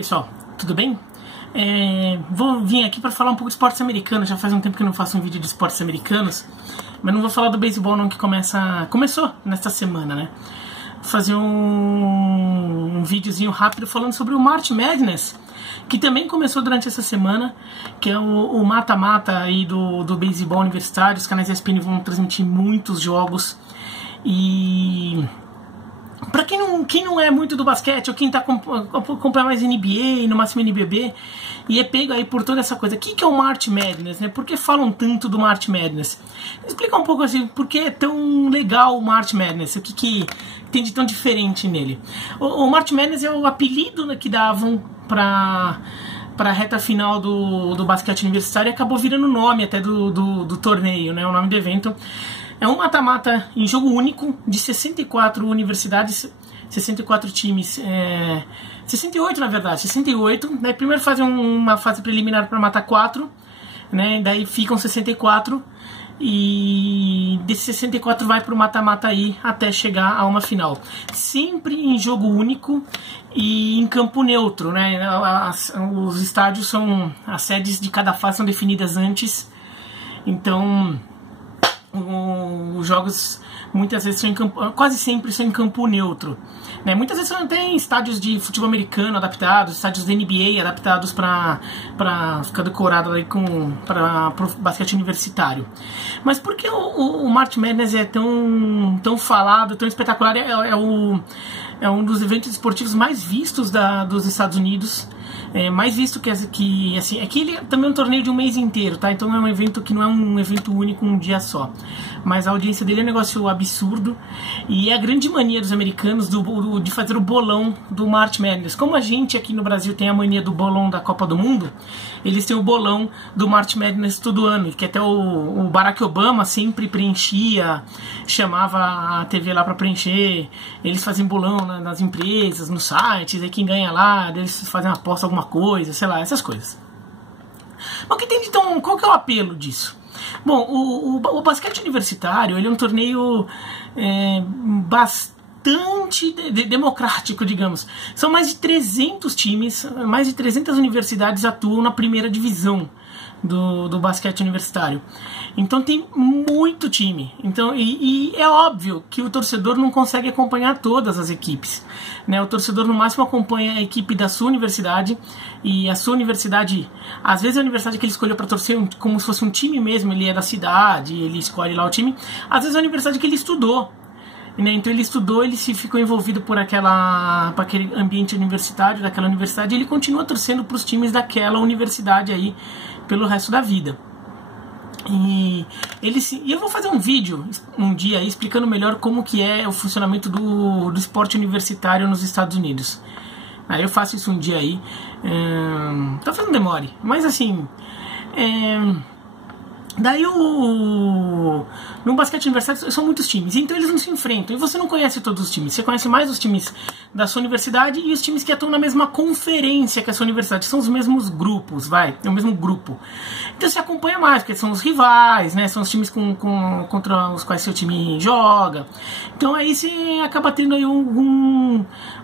Pessoal, tudo bem? Vou vir aqui para falar um pouco de esportes americanos. Já faz um tempo que eu não faço um vídeo de esportes americanos, mas não vou falar do beisebol não, que começou nesta semana, né? Vou fazer um videozinho rápido falando sobre o March Madness, que também começou durante essa semana, que é o mata-mata aí do beisebol universitário. Os canais ESPN vão transmitir muitos jogos. E pra quem não é muito do basquete, ou quem tá acompanhando mais NBA, no máximo NBB, e é pego aí por toda essa coisa. O que é o March Madness, né? Por que falam tanto do March Madness? Vou explicar um pouco assim, por que é tão legal o March Madness, o que tem de tão diferente nele. O March Madness é o apelido, né, que davam para a reta final do basquete universitário, e acabou virando o nome até do torneio, né? O nome do evento. É um mata-mata em jogo único de 64 universidades, 64 times, 68 na verdade, 68. Daí primeiro fazem uma fase preliminar para matar 4, né? Daí ficam 64 e desses 64 vai para o mata-mata aí até chegar a uma final. Sempre em jogo único e em campo neutro, né? Os estádios são, as sedes de cada fase são definidas antes, então os jogos muitas vezes são em campo, quase sempre são em campo neutro, né? Muitas vezes tem estádios de futebol americano adaptados, estádios da NBA adaptados para ficar decorado aí para o basquete universitário. Mas por que o March Madness é tão falado, tão espetacular? É um dos eventos esportivos mais vistos dos Estados Unidos. Mais visto que assim, é que ele também é um torneio de um mês inteiro, tá? Então é um evento que não é um evento único, um dia só. Mas a audiência dele é um negócio absurdo. E é a grande mania dos americanos de fazer o bolão do March Madness. Como a gente aqui no Brasil tem a mania do bolão da Copa do Mundo, eles têm o bolão do March Madness todo ano. Que até o Barack Obama sempre preenchia, chamava a TV lá para preencher. Eles fazem bolão nas empresas, nos sites, aí quem ganha lá, eles fazem uma aposta, alguma coisa, sei lá, essas coisas. Mas o que tem de tão, qual que é o apelo disso? Bom, o basquete universitário, ele é um torneio bastante democrático, digamos. São mais de 300 times, mais de 300 universidades atuam na primeira divisão do basquete universitário. Então tem muito time. Então, e é óbvio que o torcedor não consegue acompanhar todas as equipes, né? O torcedor no máximo acompanha a equipe da sua universidade, e a sua universidade, às vezes a universidade que ele escolheu para torcer como se fosse um time mesmo, ele é da cidade, ele escolhe lá o time. Às vezes a universidade que ele estudou, né? Então ele estudou, ele se ficou envolvido por aquele ambiente universitário daquela universidade, e ele continua torcendo para os times daquela universidade aí pelo resto da vida. E eu vou fazer um vídeo um dia aí explicando melhor como que é o funcionamento do esporte universitário nos Estados Unidos. Aí eu faço isso um dia aí. Talvez não demore, mas assim, daí no basquete universitário são muitos times, então eles não se enfrentam, e você não conhece todos os times, você conhece mais os times da sua universidade e os times que atuam na mesma conferência que a sua universidade, são os mesmos grupos, é o mesmo grupo, então você acompanha mais, porque são os rivais, né? São os times contra os quais seu time joga, então aí você acaba tendo aí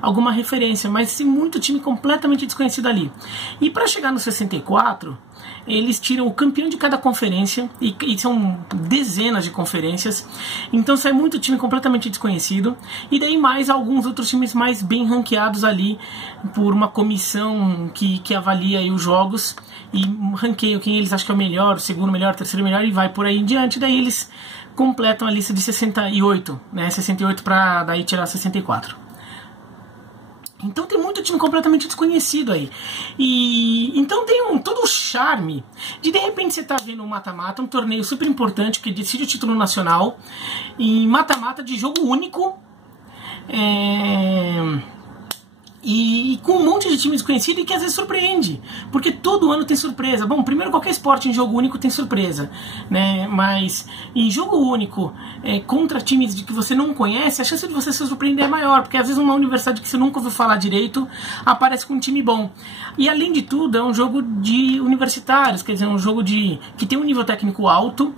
alguma referência, mas tem muito time completamente desconhecido ali. E para chegar no 64, eles tiram o campeão de cada conferência, e são dezenas de conferências, então sai muito time completamente desconhecido, e daí mais alguns outros times mais bem ranqueados ali por uma comissão que avalia aí os jogos e ranqueia quem eles acham que é o melhor, o segundo melhor, o terceiro melhor, e vai por aí em diante. Daí eles completam a lista de 68, né? 68 para daí tirar 64. Então tem muito time completamente desconhecido aí. E então tem todo o charme de repente você tá vendo um mata-mata, um torneio super importante que decide o título nacional, em mata-mata de jogo único, e com um monte de time desconhecido, e que às vezes surpreende, porque todo ano tem surpresa. Bom, primeiro, qualquer esporte em jogo único tem surpresa, né? Mas em jogo único, contra times de que você não conhece, a chance de você se surpreender é maior, porque às vezes uma universidade que você nunca ouviu falar direito aparece com um time bom. E além de tudo, é um jogo de universitários, quer dizer, um jogo que tem um nível técnico alto,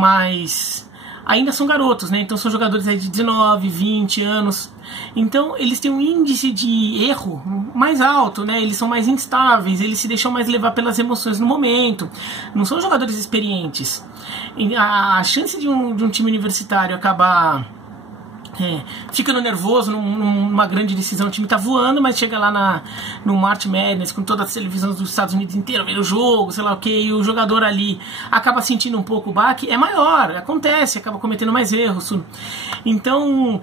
mas ainda são garotos, né? Então são jogadores aí de 19, 20 anos. Então eles têm um índice de erro mais alto, né? Eles são mais instáveis, eles se deixam mais levar pelas emoções no momento. Não são jogadores experientes. A chance de um time universitário acabar ficando nervoso numa grande decisão, o time tá voando, mas chega lá no March Madness, com todas as televisões dos Estados Unidos inteiro vendo o jogo, sei lá o que, e o jogador ali acaba sentindo um pouco o baque, é maior, acontece, acaba cometendo mais erros. Então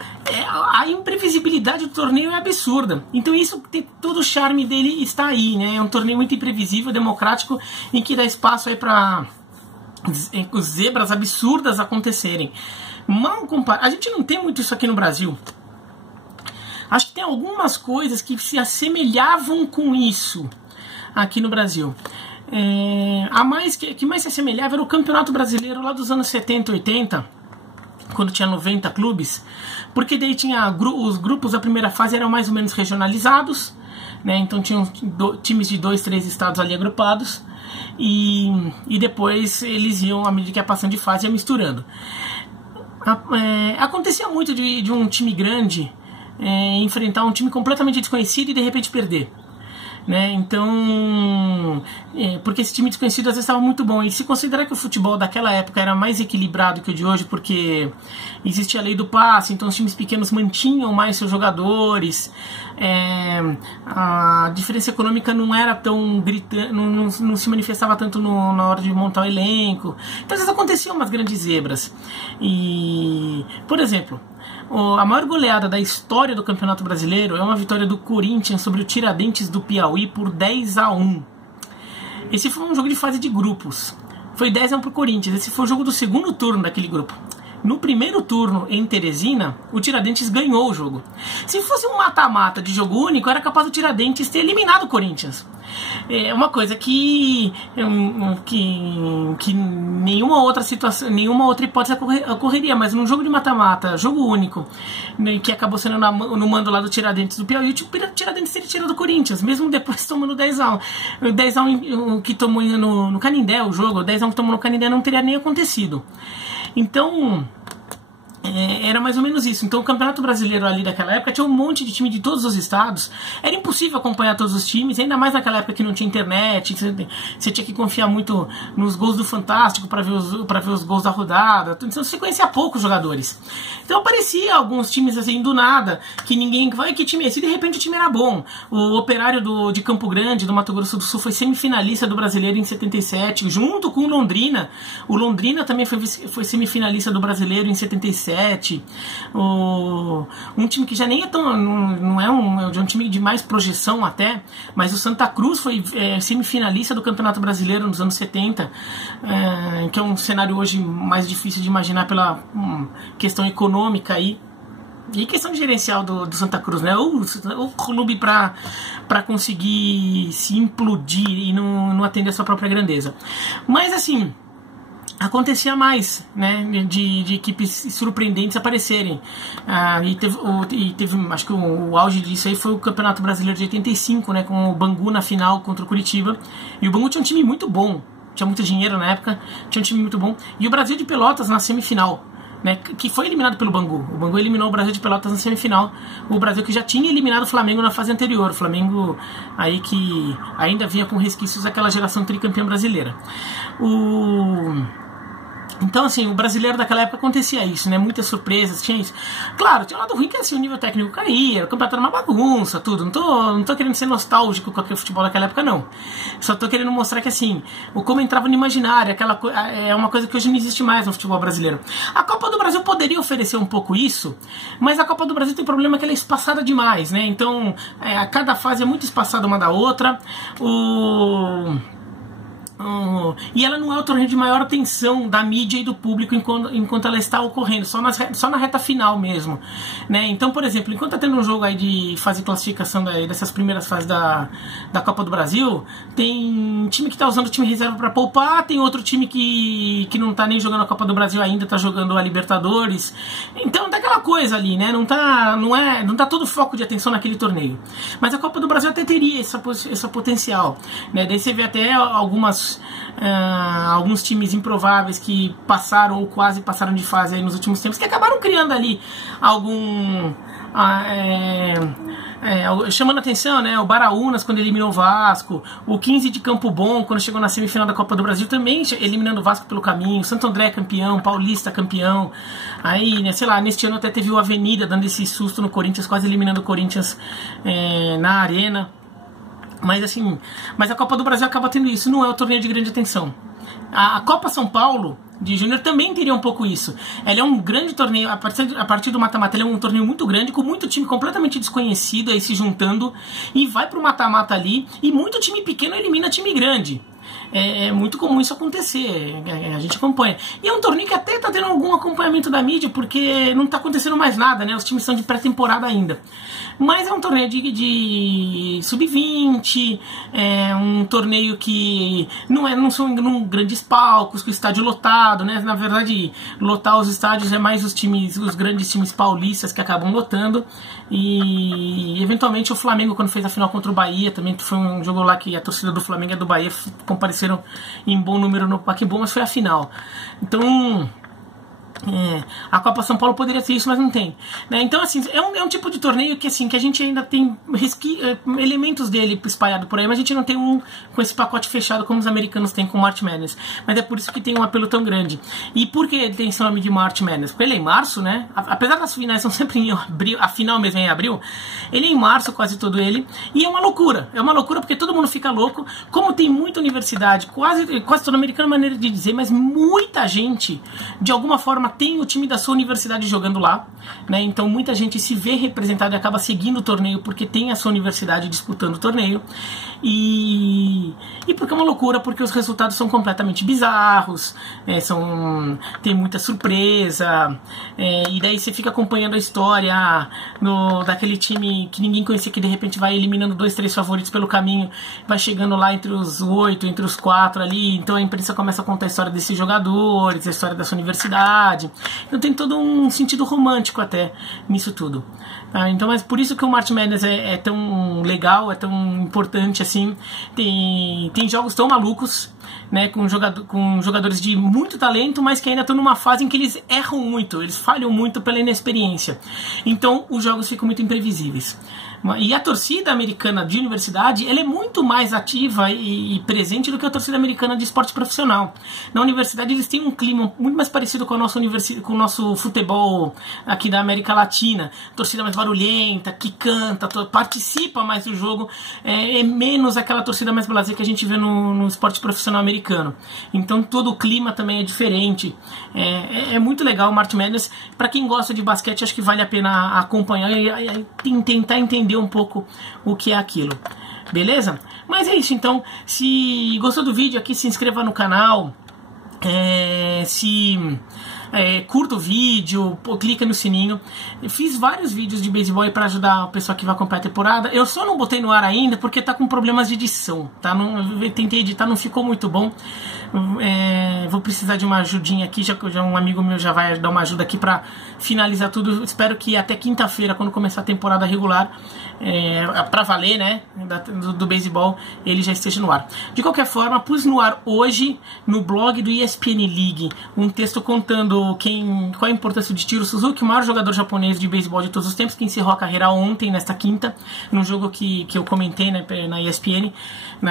a imprevisibilidade do torneio é absurda. Então isso, todo o charme dele está aí, né? É um torneio muito imprevisível, democrático, em que dá espaço aí para zebras absurdas acontecerem. Mal comparado, a gente não tem muito isso aqui no Brasil. Acho que tem algumas coisas que se assemelhavam com isso aqui no Brasil. Que mais se assemelhava era o Campeonato Brasileiro lá dos anos 70, 80, quando tinha 90 clubes, porque daí tinha os grupos da primeira fase eram mais ou menos regionalizados, né? Então tinham times de 2, 3 estados ali agrupados, e depois eles iam, à medida que ia passando de fase, ia misturando. Acontecia muito de um time grande enfrentar um time completamente desconhecido e de repente perder, né? Então, porque esse time desconhecido às vezes estava muito bom. E se considerar que o futebol daquela época era mais equilibrado que o de hoje, porque existia a lei do passe, então os times pequenos mantinham mais seus jogadores, a diferença econômica não era tão gritante, não se manifestava tanto na hora de montar o elenco. Então às vezes aconteciam umas grandes zebras. E, por exemplo, a maior goleada da história do Campeonato Brasileiro é uma vitória do Corinthians sobre o Tiradentes do Piauí por 10-1. Esse foi um jogo de fase de grupos. Foi 10-1 pro Corinthians. Esse foi o jogo do segundo turno daquele grupo. No primeiro turno, em Teresina, o Tiradentes ganhou o jogo. Se fosse um mata-mata de jogo único, era capaz do Tiradentes ter eliminado o Corinthians. É uma coisa que nenhuma outra situação, nenhuma outra hipótese ocorreria, mas num jogo de mata-mata, jogo único, né, que acabou sendo no mando lá do Tiradentes do Piauí, o Tiradentes teria tirado do Corinthians, mesmo depois tomando 10-1. O 10-1 que tomou no Canindé, o jogo, o 10-1 que tomou no Canindé não teria nem acontecido. Então, era mais ou menos isso. Então o Campeonato Brasileiro ali daquela época tinha um monte de time de todos os estados. Era impossível acompanhar todos os times, ainda mais naquela época que não tinha internet. Você tinha que confiar muito nos gols do Fantástico para ver os gols da rodada. Então você conhecia poucos jogadores. Então aparecia alguns times assim do nada, que ninguém vai, que time é esse? E de repente o time era bom. O Operário de Campo Grande, do Mato Grosso do Sul, foi semifinalista do Brasileiro em 77, junto com o Londrina. O Londrina também foi semifinalista do Brasileiro em 77. Um time que já nem é tão, não é um time de mais projeção até, mas o Santa Cruz foi semifinalista do Campeonato Brasileiro nos anos 70, que é um cenário hoje mais difícil de imaginar pela questão econômica aí. E questão gerencial do Santa Cruz, né? O clube para conseguir se implodir e não atender a sua própria grandeza. Mas assim, acontecia mais, né, de equipes surpreendentes aparecerem. E teve, acho que o auge disso aí foi o Campeonato Brasileiro de 85, né, com o Bangu na final contra o Curitiba. E o Bangu tinha um time muito bom, tinha muito dinheiro na época, tinha um time muito bom. E o Brasil de Pelotas na semifinal, né, que foi eliminado pelo Bangu. O Bangu eliminou o Brasil de Pelotas na semifinal. O Brasil que já tinha eliminado o Flamengo na fase anterior. O Flamengo aí que ainda vinha com resquícios daquela geração tricampeã brasileira. Então, assim, o brasileiro daquela época acontecia isso, né? Muitas surpresas, tinha isso. Claro, tinha um lado ruim que assim, o nível técnico caía, o campeonato era uma bagunça, tudo. Não tô querendo ser nostálgico com aquele futebol daquela época, não. Só tô querendo mostrar que, assim, como entrava no imaginário, é uma coisa que hoje não existe mais no futebol brasileiro. A Copa do Brasil poderia oferecer um pouco isso, mas a Copa do Brasil tem um problema que ela é espaçada demais, né? Então, cada fase é muito espaçada uma da outra. E ela não é o torneio de maior atenção da mídia e do público enquanto ela está ocorrendo, só na reta final mesmo, né? Então, por exemplo, enquanto está tendo um jogo aí de fase de classificação dessas primeiras fases da Copa do Brasil, tem time que está usando o time reserva para poupar, tem outro time que não está nem jogando a Copa do Brasil ainda, está jogando a Libertadores. Então, daquela coisa ali, né? Não tá todo o foco de atenção naquele torneio. Mas a Copa do Brasil até teria esse potencial, né? Daí você vê até algumas alguns times improváveis que passaram ou quase passaram de fase aí nos últimos tempos, que acabaram criando ali algum... chamando atenção, né? O Baraunas quando eliminou o Vasco, o 15 de Campo Bom quando chegou na semifinal da Copa do Brasil também eliminando o Vasco pelo caminho, Santo André campeão, Paulista campeão, aí, né, sei lá, neste ano até teve o Avenida dando esse susto no Corinthians, quase eliminando o Corinthians na arena. Mas assim, a Copa do Brasil acaba tendo isso, não é um torneio de grande atenção. A Copa São Paulo de Júnior também teria um pouco isso. Ela é um grande torneio, a partir do mata-mata, ele é um torneio muito grande, com muito time completamente desconhecido aí se juntando, e vai pro mata-mata ali, e muito time pequeno elimina time grande. É muito comum isso acontecer, a gente acompanha. E é um torneio que até está tendo algum acompanhamento da mídia, porque não está acontecendo mais nada, né? Os times estão de pré-temporada ainda. Mas é um torneio de sub-20, é um torneio que não são grandes palcos, com o estádio lotado, né? Na verdade, lotar os estádios é mais os grandes times paulistas que acabam lotando. E eventualmente o Flamengo, quando fez a final contra o Bahia, também foi um jogo lá que a torcida do Flamengo e do Bahia compareceram em bom número no Pacaembu, mas foi a final. Então, a Copa São Paulo poderia ter isso, mas não tem, né? Então, assim, é um tipo de torneio que, assim, que a gente ainda tem elementos dele espalhado por aí, mas a gente não tem um com esse pacote fechado como os americanos têm com o March Madness. Mas é por isso que tem um apelo tão grande. E por que ele tem esse nome de March Madness? Porque ele é em março, né? Apesar das finais são sempre em abril, a final mesmo é em abril, ele é em março, quase todo ele, e é uma loucura porque todo mundo fica louco, como tem muita universidade, quase toda americana, maneira de dizer, mas muita gente, de alguma forma, tem o time da sua universidade jogando lá, né? Então muita gente se vê representada e acaba seguindo o torneio porque tem a sua universidade disputando o torneio, e porque é uma loucura, porque os resultados são completamente bizarros, tem muita surpresa, e daí você fica acompanhando a história daquele time que ninguém conhecia, que de repente vai eliminando 2, 3 favoritos pelo caminho, vai chegando lá entre os 8, entre os 4 ali, então a imprensa começa a contar a história desses jogadores, a história da sua universidade. Então tem todo um sentido romântico até nisso tudo. Então, mas por isso que o March Madness é tão legal, é tão importante assim. Tem jogos tão malucos, né, com jogadores de muito talento, mas que ainda estão numa fase em que eles erram muito, eles falham muito pela inexperiência. Então os jogos ficam muito imprevisíveis. E a torcida americana de universidade, ela é muito mais ativa e presente do que a torcida americana de esporte profissional. Na universidade eles têm um clima muito mais parecido com o nosso futebol aqui da América Latina. Torcida mais barulhenta, que canta, participa mais do jogo, é menos aquela torcida mais blasé que a gente vê no esporte profissional americano. Então todo o clima também é diferente. É muito legal o March Madness. Para quem gosta de basquete, acho que vale a pena acompanhar e tentar entender um pouco o que é aquilo, beleza? Mas é isso, então, se gostou do vídeo aqui, se inscreva no canal, curta o vídeo, clica no sininho. Eu fiz vários vídeos de beisebol para ajudar o pessoal que vai acompanhar a temporada. Eu só não botei no ar ainda porque tá com problemas de edição, tá? Eu tentei editar, não ficou muito bom. Vou precisar de uma ajudinha aqui, já um amigo meu já vai dar uma ajuda aqui para finalizar tudo. Espero que até quinta-feira, quando começar a temporada regular, para valer, né, do beisebol, ele já esteja no ar. De qualquer forma, pus no ar hoje, no blog do ESPN League, um texto contando qual a importância de Ichiro Suzuki, o maior jogador japonês de beisebol de todos os tempos, que encerrou a carreira ontem, nesta quinta, num jogo que eu comentei, né, na ESPN,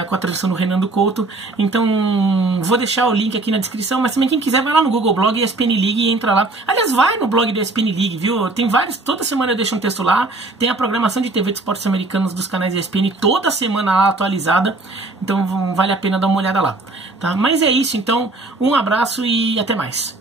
com a transmissão do Renan do Couto. Então, vou deixar o link aqui na descrição, mas também quem quiser vai lá no Google Blog ESPN League e entra lá. Aliás, vai no blog do ESPN League, viu? Tem vários, toda semana eu deixo um texto lá, tem a programação de TV de esportes americanos dos canais ESPN toda semana lá atualizada, então vale a pena dar uma olhada lá, tá? Mas é isso, então, um abraço e até mais.